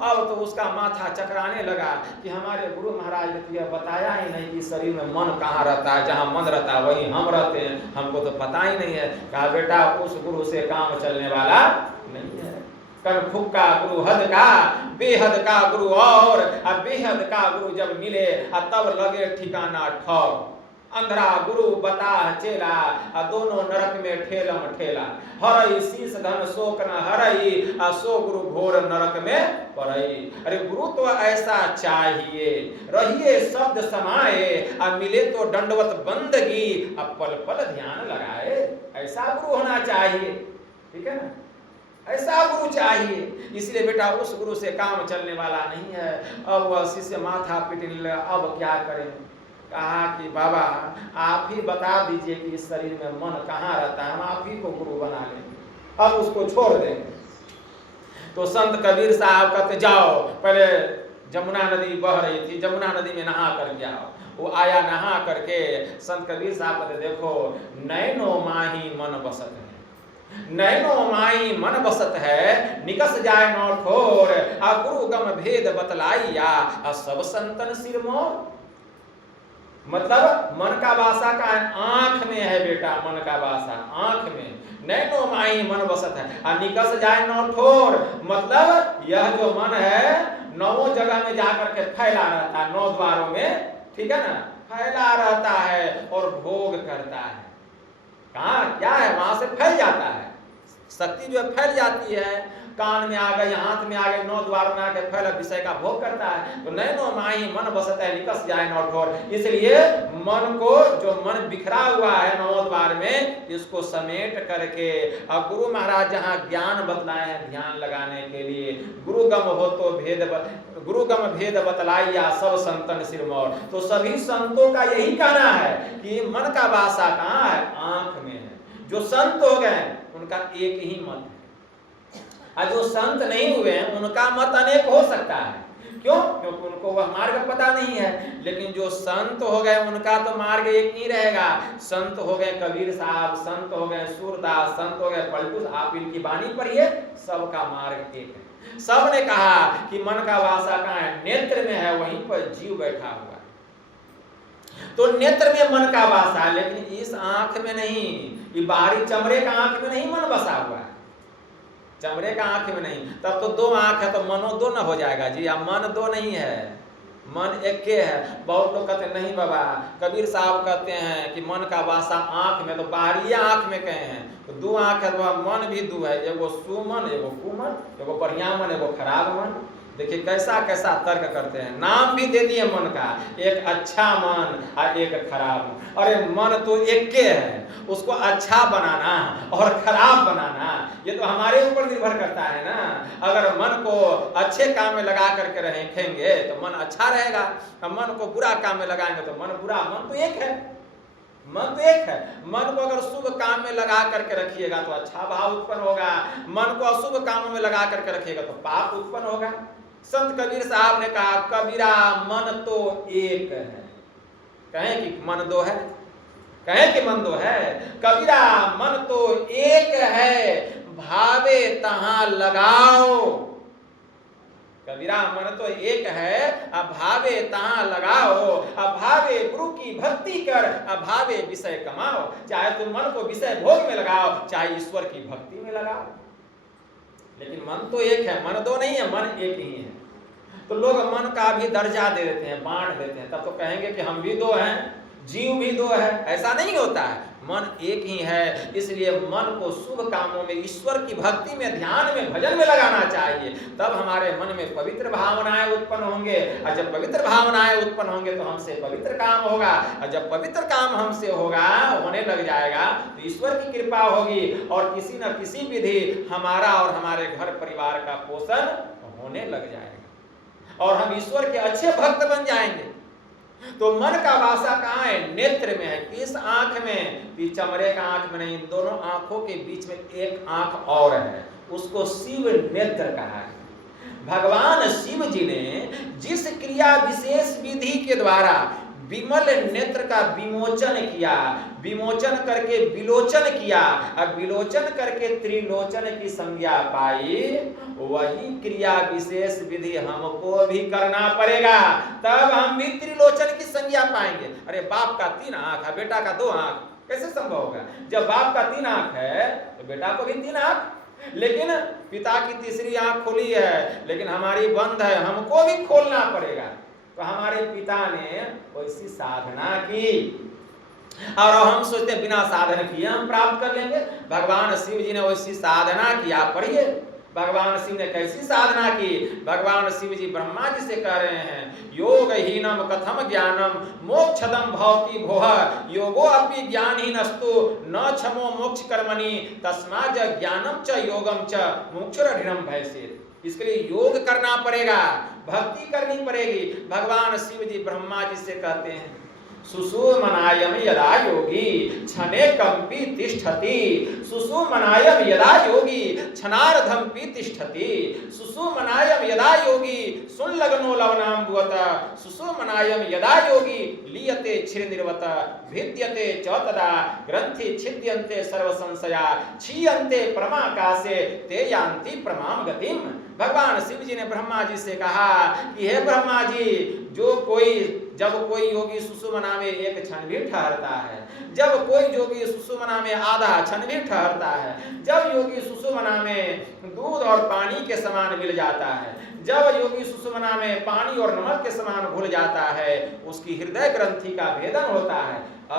अब तो उसका माथा चकराने लगा कि हमारे गुरु महाराज ने तो यह बताया ही नहीं कि शरीर में मन कहाँ रहता है, जहाँ मन रहता है वहीं हम रहते हैं, हमको तो पता ही नहीं है। कहा बेटा उस गुरु से काम चलने वाला नहीं है। कर फुक्का गुरु हद का, बेहद का गुरु और बेहद का गुरु जब मिले तब लगे ठिकाना ठौर। अंधरा गुरु बता चेला, दोनों नरक में ठेलम ठेला। हरई शीश धन शोक न हरई, सो गुरु घोर नरक में पड़ई। अरे गुरु तो ऐसा चाहिए, रहिए शब्द समाए, मिले तो दंडवत बंदगी, पल पल ध्यान लगाए। ऐसा गुरु होना चाहिए, ठीक है ना, ऐसा गुरु चाहिए। इसलिए बेटा उस गुरु से काम चलने वाला नहीं है। अब वह शिष्य माथा पीटने लगा, अब क्या करें। कहा कि बाबा आप ही बता दीजिए कि इस शरीर में मन कहाँ रहता है, हम आप ही को गुरु बना लेंगे, अब उसको छोड़ देंगे। तो संत कबीर साहब कहते जाओ, पहले जमुना नदी बह रही थी, जमुना नदी में नहा कर आओ। वो आया, नहा करके संत कबीर साहब कहते देखो नैनो माही मन बसत है, नैनो माई मन बसत है, निकस जाए नौ ठोर, गुरु गम भेद बतलाइया, सब संतन सिर मोर। मतलब मन का वासा का आंख में है बेटा, मन का वासा आंख में। नैनो माही मन बसत है, निकस जाए नौ ठोर, मतलब यह जो मन है नौ जगह में जाकर के फैला रहता है, नौ द्वारों में, ठीक है ना, फैला रहता है और भोग करता है। कहाँ क्या है, वहां से फैल जाता है, शक्ति जो फैल जाती है, कान में आ गई, हाथ में आ गई, नौ द्वार में आकर फैला विषय का भोग करता है। तो नैनो माही मन बसत है, निकस जाए नौ ठोर। इसलिए मन को, जो मन बिखरा हुआ है नौ द्वार में, इसको समेट करके अब गुरु महाराज जहाँ ज्ञान बतलाए हैं ध्यान लगाने के लिए, गुरु गम हो तो भेद, गुरु गम भेद बतलाइया, सब संतन सिरमौर। तो सभी संतों का यही कहना है कि मन का वासा कहाँ है, आंख में है। जो संत हो गए उनका एक ही मत है, और जो संत नहीं हुए हैं उनका मत अनेक हो सकता है। क्यों? क्योंकि उनको वह मार्ग पता नहीं है। लेकिन जो संत हो गए उनका तो मार्ग एक ही रहेगा। संत हो गए कबीर साहब, संत हो गए सूरदास, संत हो गए पलटू, आप इनकी वाणी पढ़िए, सबका मार्ग एक है। सब ने कहा कि मन का वासा कहाँ है, नेत्र में है, वहीं पर जीव बैठा हुआ है। तो नेत्र में मन का वासा है, लेकिन इस आंख में नहीं, ये बाहरी चमड़े का आंख में नहीं मन बसा हुआ है, चमड़े का आंख में नहीं। तब तो दो आंख है तो मनो दो न हो जाएगा जी। अब मन दो नहीं है, मन एक के है। बहुत लोग कहते नहीं बाबा, कबीर साहब कहते हैं कि मन का वासा आंख में, तो बाहरी आंख में कहे हैं तो दो आंख है, तो मन भी दो है, एगो सुमन एगो कुमन, एगो बढ़िया मन एगो खराब मन। देखिए कैसा कैसा तर्क करते हैं, नाम भी दे दिए मन का, एक अच्छा मन और एक खराब मन। अरे मन तो एक के है, उसको अच्छा बनाना और खराब बनाना ये तो हमारे ऊपर निर्भर करता है ना। अगर मन को अच्छे काम में लगा करके रखेंगे तो मन अच्छा रहेगा, और मन को बुरा काम में लगाएंगे तो मन बुरा। मन तो एक है, मन तो एक है। मन को अगर शुभ काम में लगा करके रखिएगा तो अच्छा भाव उत्पन्न होगा, मन को अशुभ कामों में लगा करके रखिएगा तो पाप उत्पन्न होगा। संत कबीर साहब ने कहा कबीरा मन तो एक है, कहें कि मन दो है, कहें कि मन दो है। कबीरा मन तो एक है, भावे तहां लगाओ। कबीरा मन तो एक है, भावे तहां लगाओ। भावे गुरु की भक्ति कर, भावे विषय कमाओ। चाहे तुम मन को विषय भोग में लगाओ, चाहे ईश्वर की भक्ति में लगाओ, लेकिन मन तो एक है, मन दो नहीं है, मन एक ही है। तो लोग मन का भी दर्जा दे देते हैं, बांट देते हैं, तब तो कहेंगे कि हम भी दो हैं, जीव भी दो है। ऐसा नहीं होता है, मन एक ही है। इसलिए मन को शुभ कामों में, ईश्वर की भक्ति में, ध्यान में, भजन में लगाना चाहिए। तब हमारे मन में पवित्र भावनाएं उत्पन्न होंगे, और जब पवित्र भावनाएं उत्पन्न होंगे तो हमसे पवित्र काम होगा, और जब पवित्र काम हमसे होगा, होने लग जाएगा, तो ईश्वर की कृपा होगी और किसी न किसी विधि हमारा और हमारे घर परिवार का पोषण होने लग जाएगा और हम ईश्वर के अच्छे भक्त बन जाएंगे। तो मन का वासा कहाँ है? नेत्र में है। किस आंख में? कि चमड़े का आंख में नहीं, दोनों आंखों के बीच में एक आंख और है, उसको शिव नेत्र कहा है। भगवान शिव जी ने जिस क्रिया विशेष विधि के द्वारा विमल नेत्र का विमोचन किया, विमोचन करके विलोचन किया, अब विलोचन करके त्रिलोचन की संज्ञा पाई, वही क्रिया विशेष विधि हमको भी करना पड़ेगा, तब हम भी त्रिलोचन की संज्ञा पाएंगे। अरे बाप का 3 आंख है, बेटा का 2 आंख, कैसे संभव होगा? जब बाप का 3 आंख है तो बेटा को भी 3 आंख, लेकिन पिता की तीसरी आंख खुली है लेकिन हमारी बंद है, हमको भी खोलना पड़ेगा। तो हमारे पिता ने वैसी साधना की और हम सोचते हैं बिना साधन किए हम प्राप्त कर लेंगे। भगवान शिव जी ने वैसी साधना किया। पढ़िए भगवान शिव ने कैसी साधना की। भगवान शिव जी ब्रह्मा जी से कह रहे हैं, योगहीनम कथम ज्ञानम मोक्षदम भवति भोह योगो अपि ज्ञानहीनस्तु न क्षमो मोक्ष कर्मणि तस्मात् ज्ञानम च योगम च मोक्षरधिनम भयसेत्। इसके लिए योग करना पड़ेगा, भक्ति करनी पड़ेगी। भगवान शिव जी ब्रह्मा जी से कहते हैं, सुषुम्नायम यदा योगी क्षणे कंपी तिष्ठति, सुषुम्नायम यदा योगी क्षणार्धमपि तिष्ठति, सुषुम्नायम यदा योगी सुलग्नो लवनाम्बुवत, सुषुम्नायम यदा योगी लीयते क्षीरनिर्वत, भिद्यते च तदा ग्रंथि छिद्यन्ते सर्व संशया, क्षीयन्ते परमाकाशे ते यान्ति परमाम गतिम। भगवान शिव जी ने ब्रह्मा जी से कहा कि हे ब्रह्मा जी, जब कोई योगी सुषुम्ना में 1 क्षण भी ठहरता है, जब कोई योगी सुषुम्ना में आधा क्षण भी ठहरता है, जब योगी सुषुम्ना में दूध और पानी के समान मिल जाता है, जब योगी सुषुम्ना में पानी और नमक के समान घुल जाता है, उसकी हृदय ग्रंथि का भेदन होता है,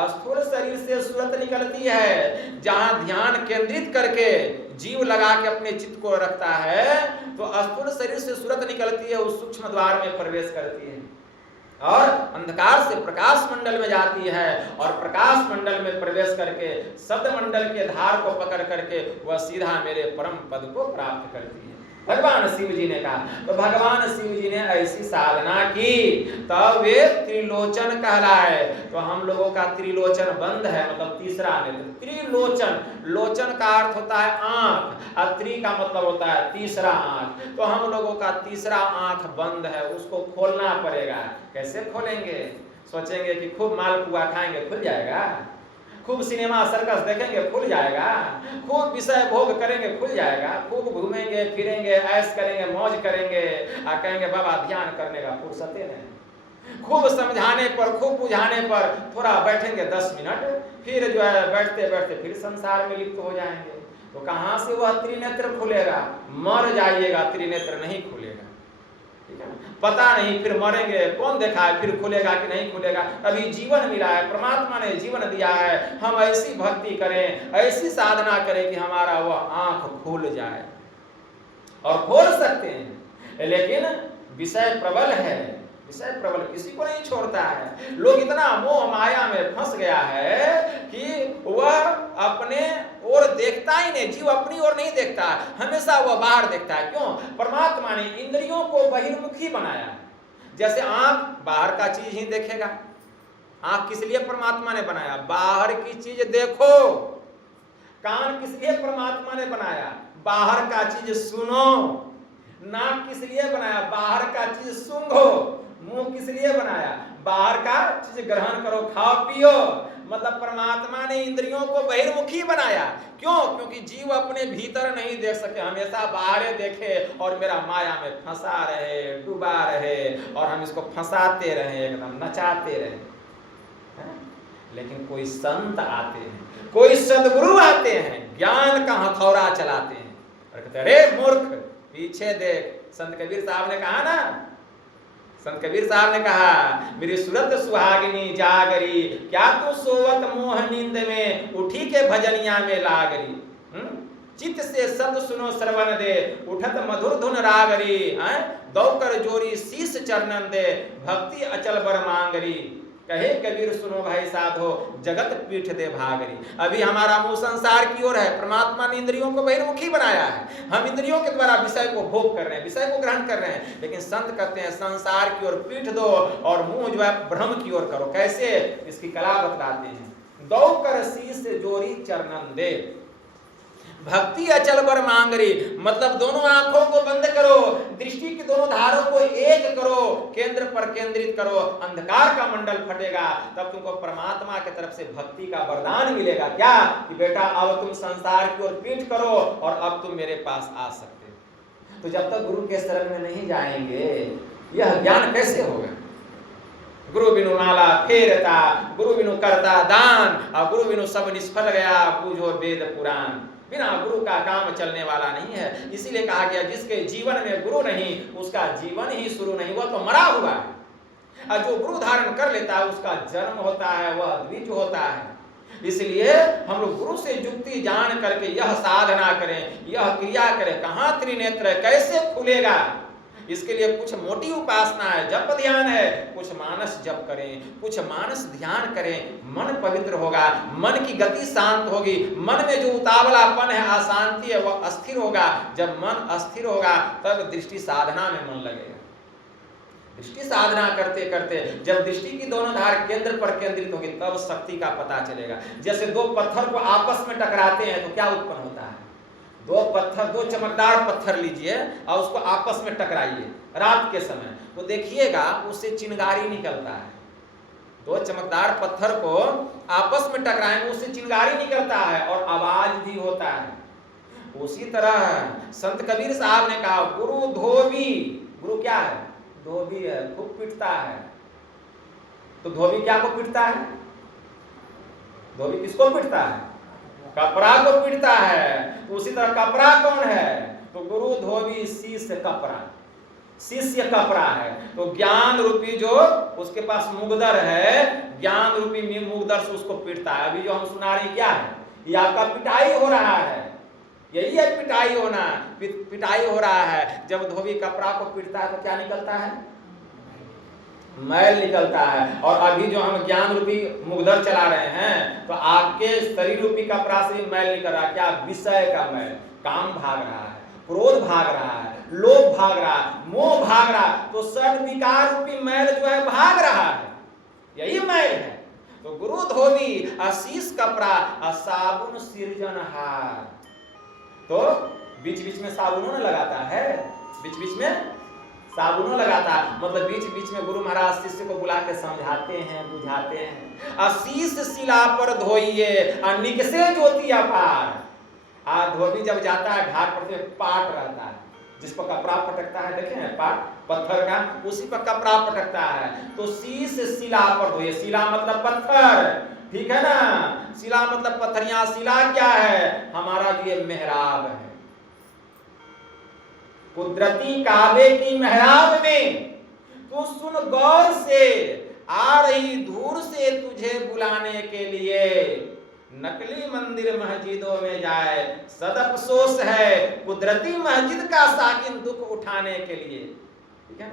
स्थूल शरीर से सूरत निकलती है। जहां ध्यान केंद्रित करके जीव लगा के अपने चित्त को रखता है, तो स्थूल शरीर से सूरत निकलती है, उस सूक्ष्म द्वार में प्रवेश करती है और अंधकार से प्रकाश मंडल में जाती है, और प्रकाश मंडल में प्रवेश करके शब्द मंडल के धार को पकड़ करके वह सीधा मेरे परम पद को प्राप्त करती है। भगवान शिव जी ने कहा। तो भगवान शिव जी ने ऐसी साधना की, तब वे त्रिलोचन कहलाए। तो हम लोगों का त्रिलोचन बंद है, मतलब तीसरा नेत्र। त्रिलोचन, लोचन का अर्थ होता है आंख, और त्रि का मतलब होता है तीसरा आंख। तो हम लोगों का तीसरा आंख बंद है, उसको खोलना पड़ेगा। कैसे खोलेंगे? सोचेंगे कि खूब मालपुआ खाएंगे, खुल जाएगा। खूब सिनेमा सर्कस देखेंगे, खुल जाएगा। खूब विषय भोग करेंगे, खुल जाएगा। खूब घूमेंगे फिरेंगे, ऐश करेंगे, मौज करेंगे, और कहेंगे बाबा ध्यान करने का फुर्सत नहीं। खूब समझाने पर, खूब बुझाने पर थोड़ा बैठेंगे 10 मिनट, फिर जो है बैठते बैठते फिर संसार में लिप्त हो जाएंगे। तो कहां से वह त्रिनेत्र खुलेगा? मर जाइएगा, त्रिनेत्र नहीं खुलेगा। ठीक है, पता नहीं फिर मरेंगे, कौन देखा है फिर खुलेगा कि नहीं खुलेगा। अभी जीवन मिला है, परमात्मा ने जीवन दिया है, हम ऐसी भक्ति करें, ऐसी साधना करें कि हमारा वह आंख खुल जाए। और खोल सकते हैं, लेकिन विषय प्रबल है, विषय प्रबल किसी को नहीं छोड़ता है। लोग इतना मोह माया में फंस गया है कि वह अपने और देखता ही नहीं, जीव अपनी ओर नहीं देखता, हमेशा वह बाहर देखता है। क्यों? परमात्मा ने इंद्रियों को बहिर्मुखी बनाया। जैसे आंख बाहर का चीज ही देखेगा। आंख किस लिए परमात्मा ने बनाया? बाहर की चीज देखो। कान किस लिए परमात्मा ने बनाया? बाहर का चीज सुनो। नाक किस लिए बनाया? बाहर का चीज सूंघो। मुंह किस लिए बनाया? बाहर का चीज ग्रहण करो, खाओ पियो। मतलब परमात्मा ने इंद्रियों को बहिर्मुखी बनाया। क्यों? क्योंकि जीव अपने भीतर नहीं देख सके, हमेशा बाहर देखे और मेरा माया में फंसा रहे, डूबा रहे, और हम इसको फंसाते रहे, एकदम नचाते रहे। लेकिन कोई संत आते हैं, कोई सदगुरु आते हैं, ज्ञान का हथौड़ा चलाते हैं और कहते अरे मूर्ख पीछे देख। संत कबीर साहब ने कहा ना, संत कबीर साहब ने कहा, मेरी सूरत सुहागिनी जागरी, क्या तू सोवत मोह नींद में, उठी के भजनिया में लागरी। चित्त से शब्द सुनो श्रवण दे, उठत मधुर धुन रागरी, दौकर जोरी शीस चरणन दे, भक्ति अचल बर मांगरी। कहे कबीर सुनो भाई साधो, जगत पीठ दे भागरी। अभी हमारा मुंह संसार की ओर है, परमात्मा ने इंद्रियों को बहिर्मुखी बनाया है, हम इंद्रियों के द्वारा विषय को भोग कर रहे हैं, विषय को ग्रहण कर रहे हैं। लेकिन संत कहते हैं संसार की ओर पीठ दो और मुंह जो है ब्रह्म की ओर करो। कैसे, इसकी कला बतलाते हैं। दौकर शीस जोरी चरणन दे, भक्ति अचल बर मांगरी, मतलब दोनों आंखों को बंद करो, दृष्टि की दोनों धारों को एक करो, केंद्र पर केंद्रित करो, अंधकार का मंडल फटेगा, तब तुमको परमात्मा की तरफ से भक्ति का वरदान मिलेगा। क्या कि बेटा अब तुम संसार की ओर पीठ करो और अब तुम मेरे पास आ सकते हो। तो जब तक गुरु के शरण में नहीं जाएंगे यह ज्ञान कैसे होगा। गुरु बिनु माला फेरता, गुरु बिनु करता दान, और गुरु बिनु सब निष्फल गया, पूजो वेद पुराण। बिना गुरु का काम चलने वाला नहीं है। इसीलिए कहा गया, जिसके जीवन में गुरु नहीं उसका जीवन ही शुरू नहीं, वह तो मरा हुआ है। और जो गुरु धारण कर लेता है उसका जन्म होता है, वह द्विज होता है। इसलिए हम लोग गुरु से युक्ति जान करके यह साधना करें, यह क्रिया करें। कहाँ त्रिनेत्र है, कैसे खुलेगा, इसके लिए कुछ मोटी उपासना है, जप ध्यान है, कुछ मानस जप करें, कुछ मानस ध्यान करें, मन पवित्र होगा, मन की गति शांत होगी, मन में जो उतावलापन है, अशांति है, वह अस्थिर होगा। जब मन अस्थिर होगा तब दृष्टि साधना में मन लगेगा। दृष्टि साधना करते करते जब दृष्टि की दोनों धार केंद्र पर केंद्रित होगी तब शक्ति का पता चलेगा। जैसे दो पत्थर को आपस में टकराते हैं तो क्या उत्पन्न होता है। दो चमकदार पत्थर लीजिए और उसको आपस में टकराइए रात के समय, तो देखिएगा उससे चिंगारी निकलता है। दो चमकदार पत्थर को आपस में टकराएंगे उससे चिंगारी निकलता है और आवाज भी होता है। उसी तरह संत कबीर साहब ने कहा, गुरु धोबी, गुरु क्या है, धोबी है, खूब पीटता है। तो धोबी क्या को पीटता है, धोबी किसको पीटता है, कपड़ा को पीटता है। उसी तरह कपड़ा कौन है, तो गुरु धोबी शीश कपड़ा, शिष्य कपड़ा है। तो ज्ञान रूपी जो उसके पास मुगदर है, ज्ञान रूपी मुगदर से उसको पीटता है। अभी जो हम सुना रहे क्या है, ये आपका पिटाई हो रहा है, यही है पिटाई होना, पिटाई हो रहा है। जब धोबी कपड़ा को पीटता है तो क्या निकलता है, मैल निकलता है। और अभी जो हम ज्ञान रूपी मुगदर चला रहे हैं तो आपके शरीर रूपी कपड़ा से मैल निकल रहा है। क्या, विषय का मैल, काम भाग रहा है, क्रोध भाग रहा है, लोभ भाग रहा है, मोह भाग रहा है, तो षड विकार रूपी मैल जो है भाग रहा है, यही मैल है। तो गुरु धोबी, आशीष कपड़ा, साबुन सृजनहार। तो बीच बीच में साबुनों लगाता है, बीच बीच में साबुनों लगाता है, मतलब बीच बीच में गुरु महाराज शिष्य को बुला के समझाते हैं, बुझाते हैं। आशीष शिला पर धोइए, निकसे ज्योति अपार। धोबी जब जाता है घाट पर पाट रहता है, जिस पर कपड़ा पटकता है, देखे हैं पाट पत्थर का, उसी पर कपड़ा पटकता है। तो शीश शिला पर धोइए, शिला मतलब पत्थर, ठीक है ना, शिला मतलब पत्थर। यहाँ शिला क्या है, हमारा ये मेहराब है, कुदरती काबे की मेहराब में तू सुन गौर से, आ रही दूर से तुझे बुलाने के लिए। नकली मंदिर मस्जिदों में जाए सद अफसोस है, कुदरती मस्जिद का साकिन दुख उठाने के लिए, ठीक है।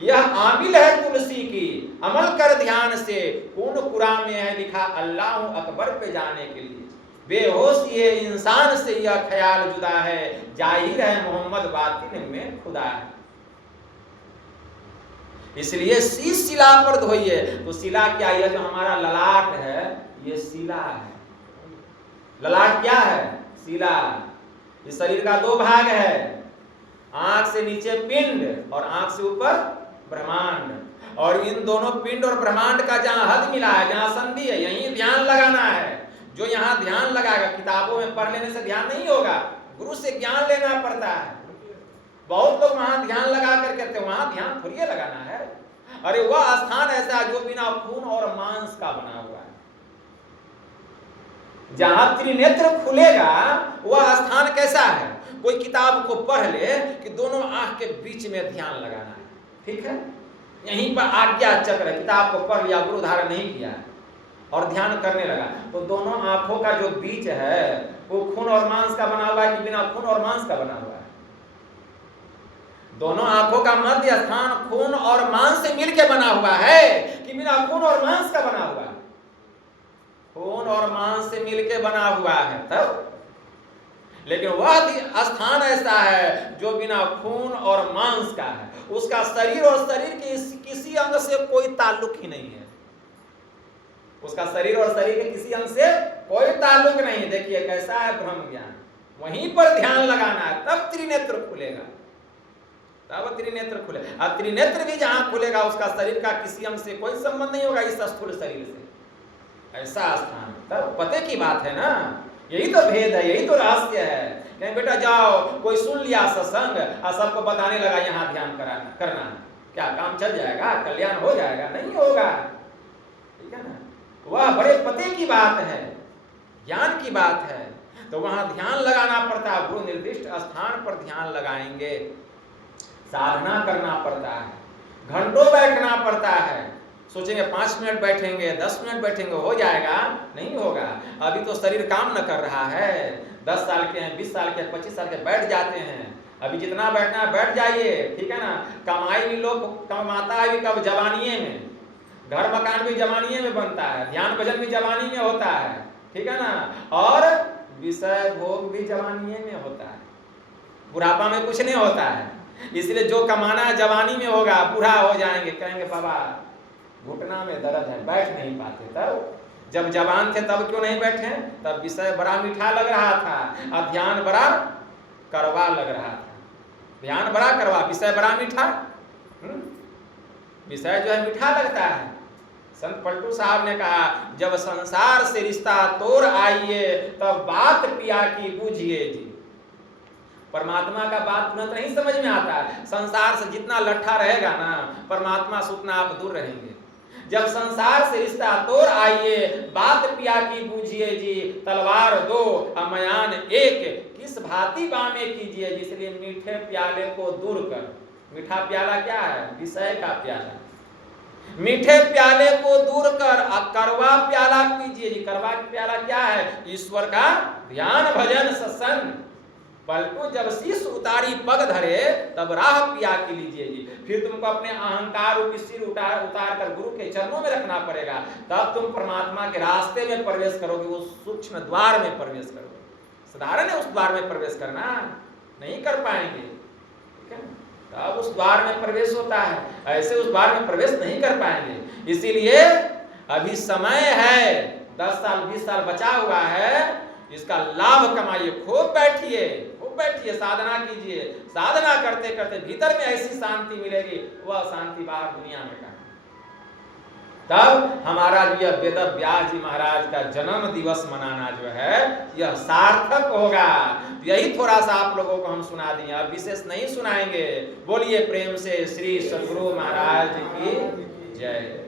यह आमिल है तुलसी की, अमल कर ध्यान से, कौन कुरान में है लिखा अल्लाह अकबर पे जाने के लिए। बेहोश ये इंसान से यह ख्याल जुदा है, जाहिर है मोहम्मद बातिन में खुदा है। इसलिए शीश शिला पर धोइए। तो शिला क्या है, जो हमारा ललाट है ये शिला है। ललाट क्या है, शिला। इस शरीर का दो भाग है, आंख से नीचे पिंड और आंख से ऊपर ब्रह्मांड। और इन दोनों पिंड और ब्रह्मांड का जहां हद मिला है, जहां संधि है, यहीं ध्यान लगाना है। जो यहाँ ध्यान लगाएगा, किताबों में पढ़ लेने से ध्यान नहीं होगा, गुरु से ज्ञान लेना पड़ता है। बहुत लोग वहां ध्यान लगा कर कहते हैं, वहां ध्यान थोड़ी लगाना है। अरे वह स्थान ऐसा है जो बिना खून और मांस का बना हुआ है। जहां त्रिनेत्र खुलेगा वह स्थान कैसा है, कोई किताब को पढ़ ले कि दोनों आंख के बीच में ध्यान लगाना है, ठीक है, यहीं पर आज्ञा चक्र, किताब को पढ़ लिया, गुरु धारण नहीं किया और ध्यान करने लगा, तो दोनों आंखों का जो बीच है वो खून और मांस का बना हुआ है कि बिना खून और मांस का बना हुआ है? दोनों आंखों का मध्य स्थान खून और मांस से मिलकर बना हुआ है कि बिना खून और मांस का बना हुआ है? खून और मांस से मिलकर बना हुआ है तब। लेकिन वह स्थान ऐसा है जो बिना खून और मांस का है, उसका शरीर और शरीर के किसी अंग से कोई ताल्लुक ही नहीं है, उसका शरीर और शरीर के किसी अंग से कोई ताल्लुक नहीं। देखिए कैसा है ब्रह्म ज्ञान, वहीं पर ध्यान लगाना है, तब त्रिनेत्र खुलेगा, तब त्रिनेत्र खुलेगा। और त्रिनेत्र भी जहां खुलेगा उसका शरीर का किसी अंग से कोई संबंध नहीं होगा इस स्थूल शरीर से, ऐसा स्थान। तब पते की बात है ना, यही तो भेद है, यही तो रहस्य है। कहीं बेटा जाओ, कोई सुन लिया सत्संग और सबको बताने लगा यहाँ ध्यान करना, क्या काम चल जाएगा, कल्याण हो जाएगा? नहीं होगा, ठीक है ना। वह बड़े पते की बात है, ज्ञान की बात है, तो वहां ध्यान लगाना पड़ता है। गुरु निर्दिष्ट स्थान पर ध्यान लगाएंगे, साधना करना पड़ता है, घंटों बैठना पड़ता है। सोचेंगे 5 मिनट बैठेंगे, 10 मिनट बैठेंगे, हो जाएगा? नहीं होगा। अभी तो शरीर काम न कर रहा है, 10 साल के हैं, 20 साल के, 25 साल के बैठ जाते हैं। अभी जितना बैठना है बैठ जाइए, ठीक है ना। कमाई भी लोग कमाता है भी कब? जवानीए में। घर मकान भी जवानीए में बनता है, ध्यान भजन भी जवानी में होता है, ठीक है ना। और विषय भोग भी जवानीए में होता है, बुढ़ापा में कुछ नहीं होता है। इसलिए जो कमाना है जवानी में होगा, बूढ़ा हो जाएंगे कहेंगे बाबा घुटना में दर्द है, बैठ नहीं पाते। तब जब जवान थे तब क्यों नहीं बैठे? तब विषय बड़ा मीठा लग रहा था और ध्यान बड़ा कड़वा लग रहा था। ध्यान बड़ा कड़वा, विषय बड़ा मीठा। विषय जो है मीठा लगता है। संत पलटू साहब ने कहा, जब संसार से रिश्ता तोड़ आइए तब बात पिया की बूझिए जी। परमात्मा का बात तुरंत नहीं समझ में आता है। संसार से जितना लट्ठा रहेगा ना, परमात्मा से उतना आप दूर रहेंगे। जब संसार से रिश्ता तोड़ आइए, बात पिया की बूझिए जी, तलवार दो अमयान एक, किस भांति बामे कीजिए जी। इसलिए मीठे प्याले को दूर कर। मीठा प्याला क्या है? विषय का प्याला। मीठे प्याले को दूर कर कड़वा प्याला पीजिए जी। कड़वा प्याला क्या है? ईश्वर का ध्यान भजन सत्संग। पलटू जब शीश उतारी पग धरे तब राह पिया के लीजिए जी। फिर तुमको अपने अहंकार रूपी सिर उतार कर गुरु के चरणों में रखना पड़ेगा, तब तुम परमात्मा के रास्ते में प्रवेश करोगे, उस सूक्ष्म द्वार में प्रवेश करोगे। साधारण है उस द्वार में प्रवेश करना, नहीं कर पाएंगे, ठीक है। तब उस द्वार में प्रवेश होता है, ऐसे उस द्वार में प्रवेश नहीं कर पाएंगे। इसीलिए अभी समय है, 10 साल 20 साल बचा हुआ है, इसका लाभ कमाइए। खूब बैठिए, खूब बैठिए, साधना कीजिए। साधना करते करते भीतर में ऐसी शांति मिलेगी, वह शांति बाहर दुनिया में कहाँ। तब हमारा यह वेद व्यास जी महाराज का जन्म दिवस मनाना जो है यह सार्थक होगा। यही थोड़ा सा आप लोगों को हम सुना दिए, अब विशेष नहीं सुनाएंगे। बोलिए प्रेम से श्री सद्गुरु महाराज की जय।